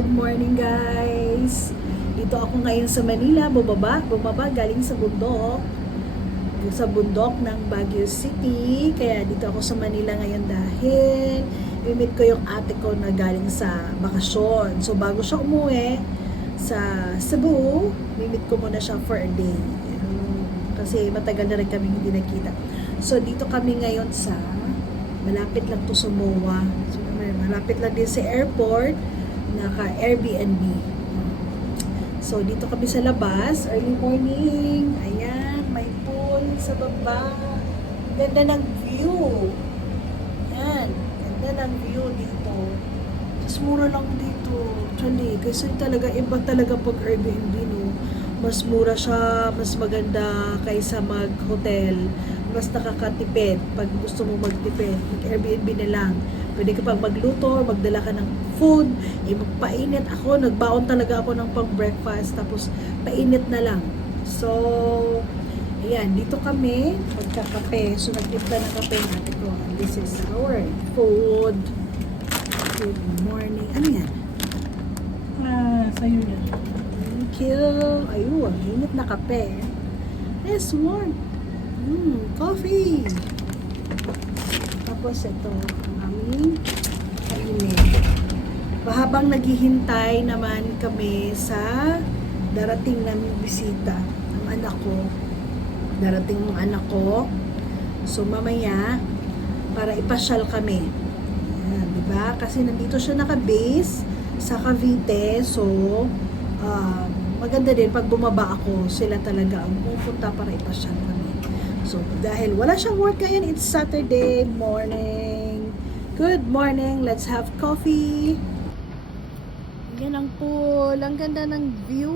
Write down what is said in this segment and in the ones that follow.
Good morning guys! Dito ako ngayon sa Manila, bumaba galing sa bundok ng Baguio City. Kaya dito ako sa Manila ngayon dahil i-meet ko yung ate ko na galing sa bakasyon. So bago siya umuwi sa Cebu, i-meet ko muna siya for a day. Kasi matagal na rin kami hindi nakita. So dito kami ngayon sa malapit lang to sa MOA. So, malapit lang din sa airport, naka-Airbnb. So, dito kami sa labas, early morning. Ayan, may pool sa baba. Ganda ng view. Ayan, ganda ng view dito. Mas mura lang dito. Actually, kasi talaga, iba talaga pag Airbnb, no? Mas mura siya, mas maganda kaysa mag-hotel. Mas nakakatipid pag gusto mo magtipid. Mag-Airbnb na lang. Pwede ka pang magluto, magdala ka ng food, magpainit. Ako, nagbaon talaga ako ng pang-breakfast, tapos painit na lang. So, ayan, dito kami, magkakape. So, nagtimpla ng kape natin ko. This is our food. Good morning. Ano yan? Sa'yo yan. Thank you. Ayun, init na kape. It's warm. Coffee. Tapos ito, ang aming kainin. Habang naghihintay naman kami sa darating naming bisita ng anak ko. Darating ng anak ko. So mamaya, para ipasyal kami. Ayan, diba? Kasi nandito siya naka-base sa Cavite. So, maganda din pag bumaba ako, sila talaga ang pupunta para ipasyal kami. So, dahil wala siyang work ngayon, it's Saturday morning. Good morning, let's have coffee. Yan ang pool, ang ganda ng view.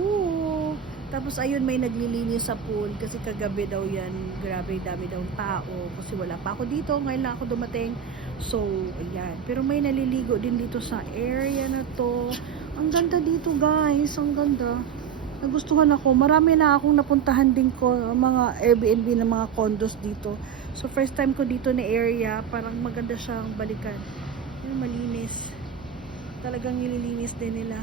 Tapos ayun, may naglilinis sa pool kasi kagabi daw yan, grabe dami daw tao kasi wala pa ako dito, ngayon lang ako dumating. So, ayan. Pero may naliligo din dito sa area na to. Ang ganda dito guys, ang ganda. Nagustuhan ako. Marami na akong napuntahan din ko mga Airbnb na mga condos dito. So first time ko dito na area, parang maganda siyang balikan. Yung malinis. Talagang nililinis din nila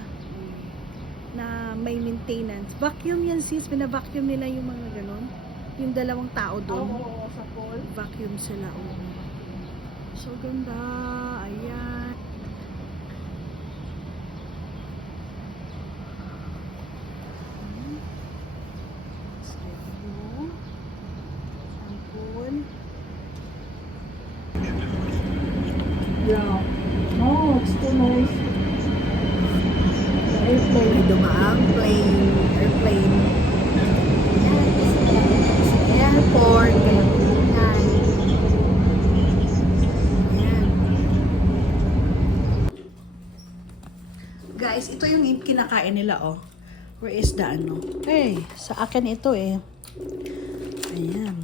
na may maintenance. Vacuum yan sis, pina-vacuum nila yung mga ganon. Yung dalawang tao doon. Oo, sa pool. Vacuum sila. Oo. So ganda. Ayan. Yeah. Oh, it's too nice. Airplane. May dumaang plane. Airplane. Airport. Kaya pinunay. Ayan. Guys, ito yung kinakain nila, oh. Where is the ano? Hey, sa akin ito eh. Ayan.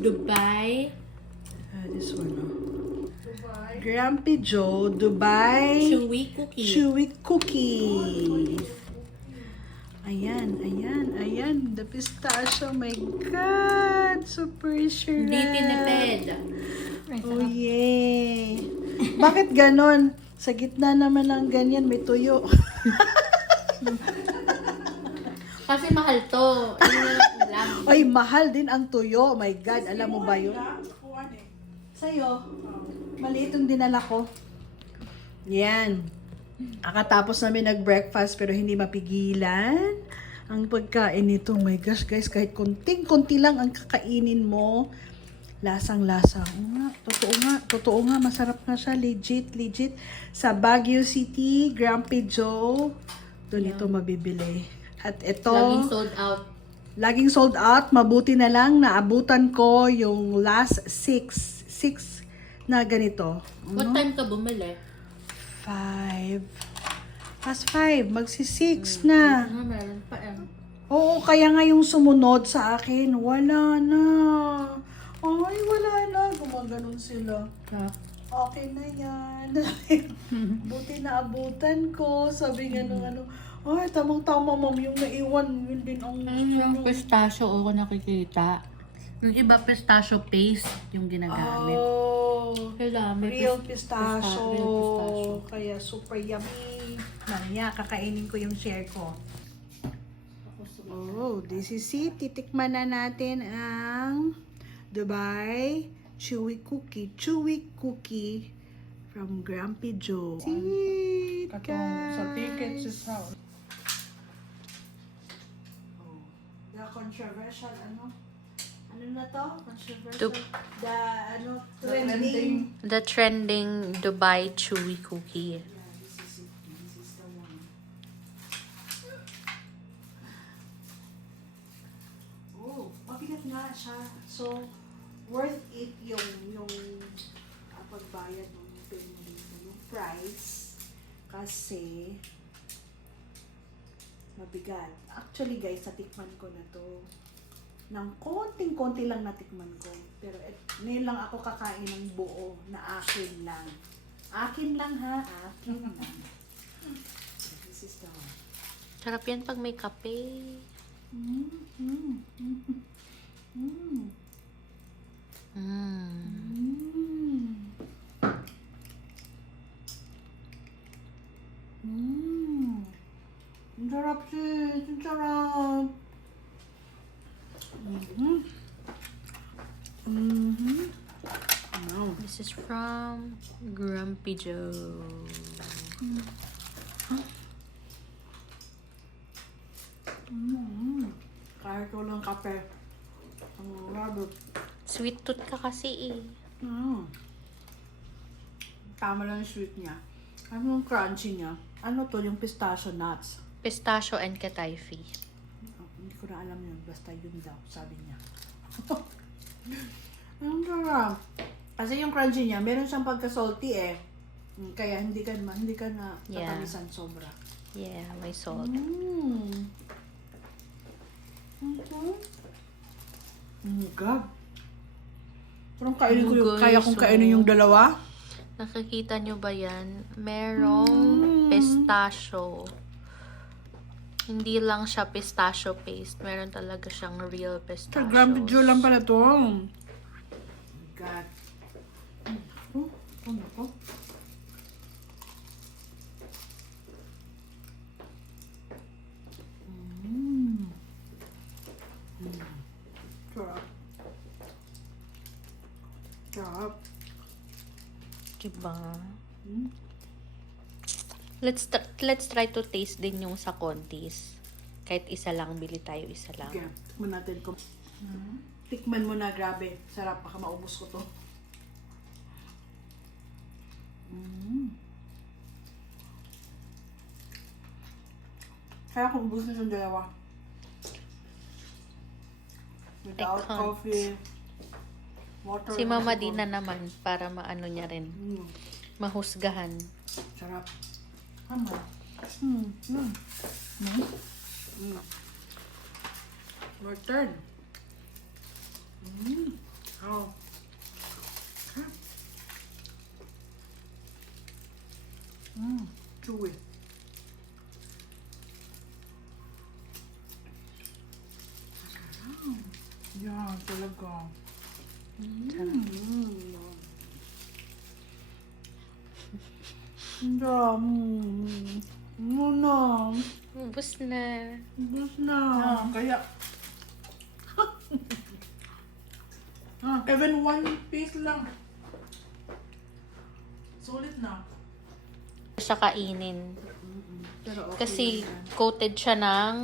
Dubai. This one, oh. Grumpy Joe, Dubai. Chewy cookie. Chewy cookie. Ayan, ayan, ayan. The pistachio, my God. Super sure. Hindi tinipid. Oh, yay. Bakit ganon? Sa gitna naman ng ganyan, may tuyo. Kasi mahal to. Ano lang. Ay, mahal din ang tuyo. Oh my God, alam mo ba yun? Sa'yo, maliit yung dinala ko. Yan. Akatapos namin nag-breakfast pero hindi mapigilan ang pagkain nito. My gosh, guys, kahit konting-konti lang ang kakainin mo, lasang-lasa. Totoo nga, masarap nga siya. Legit. Sa Baguio City, Grumpy Joe, doon ito mabibili. At ito, Laging sold out. laging sold out. Mabuti na lang naabutan ko yung last 6 na ganito. What time ka bumili? 5. Past 5. Magsi-6 na. Meron pa eh. Oo, kaya nga yung sumunod sa akin, wala na. Ay, wala na. Gumaganon sila. Okay na yan. Buti na abutan ko. Sabi nga nung ano, ay, tamang-tama ma'am, yung naiwan, yun din ang... Yung pistachio ako nakikita. Yung iba pistachio paste yung ginagamit. Oh, Wala, may Real real pistachio. pistachio. Kaya super yummy. Mamaya, kakainin ko yung share ko. Oh, this is it. Titikman na natin ang Dubai Chewy Cookie from Grumpy Joe. See, Katong sa tickets is how. Oh, the controversial ano na to? Controversial. The trending. The trending Dubai Chewy Cookie. Yeah, this is it. This is the one. Oh, mabigat nga siya. So, worth it yung pagbayad ng yung price. Kasi, mabigat. Actually guys, natikman ko na to. Nang konting-konti lang natikman ko. Pero ngayon lang ako kakain ng buo na akin lang. Akin lang ha, akin lang. This is the one. Sarap yan pag may kape. Mm, mm, mm, mm. Mm. Mm. Mm. Ang sarap sis. Ang sarap. Mm-hmm. Mm-hmm. Wow. This is from Grumpy Joe. Mm-hmm. Kahit walang kape. Ang rabot. Sweet tooth ka kasi eh. Mm. Tama lang yung sweet niya. Ano yung crunchy niya? Ano to? Yung pistachio nuts. Pistachio and kataifi. Oh, hindi ko na alam yun. Basta yun daw, sabi niya. Ang sarap. Kasi yung crunchy niya, meron siyang pagka-salty eh. Kaya hindi ka na Yeah. tatamisan sobra. Yeah, may salt. Mm. God. Parang kainin ko yung, Guys, kaya kong kainin yung dalawa. Nakikita nyo ba yan? Merong pistachio. Hindi lang siya pistachio paste. Meron talaga siyang real pistachio. Gram video lang pala to. God. Ano to? Sarap. Sarap. Diba? Mm. Let's try to taste din yung sa Contis. Kahit isa lang, bili tayo isa lang. Okay, tikman natin kung... Tikman mo na, grabe. Sarap, baka maubos ko to. Kaya kung ubos na yung dalawa. Without I can't. coffee, water. Si Mama Dina naman, para maano niya rin. Mahusgahan. Sarap. Tama. Your turn. Oh. Chewy. Yan, talaga. Muna. Ubus na. Ubus na. Kaya, even one piece lang. Sulit na. Siya kainin. Pero okay Kasi lang yan. coated siya ng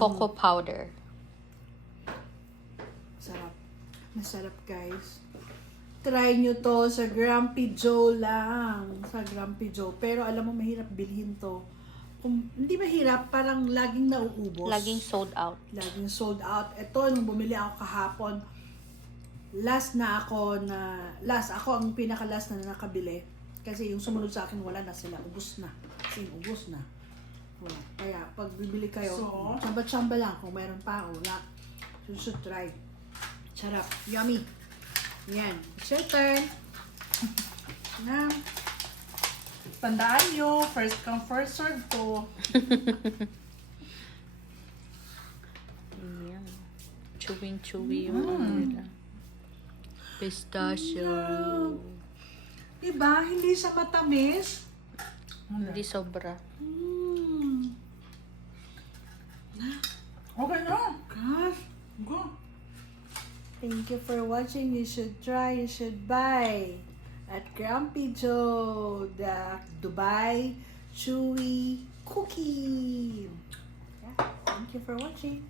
cocoa powder. Sarap. Masarap guys. Try nyo to sa Grumpy Joe lang. Sa Grumpy Joe. Pero alam mo, mahirap bilhin to. Kung hindi mahirap, parang laging nauubos. Laging sold out. Laging sold out. Ito, nung bumili ako kahapon, last ako ang pinaka-last na nakabili. Kasi yung sumunod sa akin, wala na sila. Ubus na. Kasi ubus na. Wala. Kaya, pag bibili kayo, So? tsamba-tsamba lang. Kung mayroon pa, wala. So, you should try. Sarap. Yummy. Yan. It's your turn. Na. Tandaan nyo, first come, first serve to. Ayan. Chewing-chewy yung ano nila. Pistachio. Diba? Hindi siya matamis. Hindi sobra. Okay na. Gosh. Go. Thank you for watching. You should try, you should buy at Grumpy Joe, the Dubai Chewy Cookie. Yeah, thank you for watching.